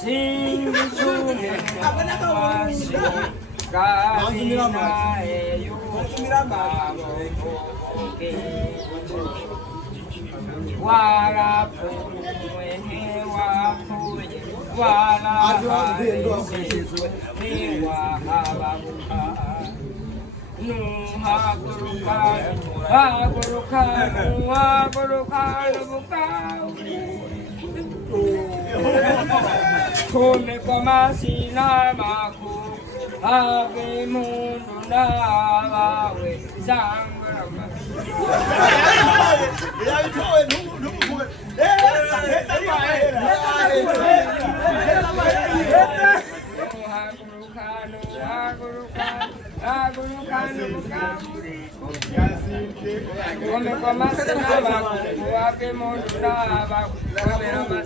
Sing to me, Gavina, you Wala come come si namaku ave mundu na we sangra come come si namaku ave mundu na we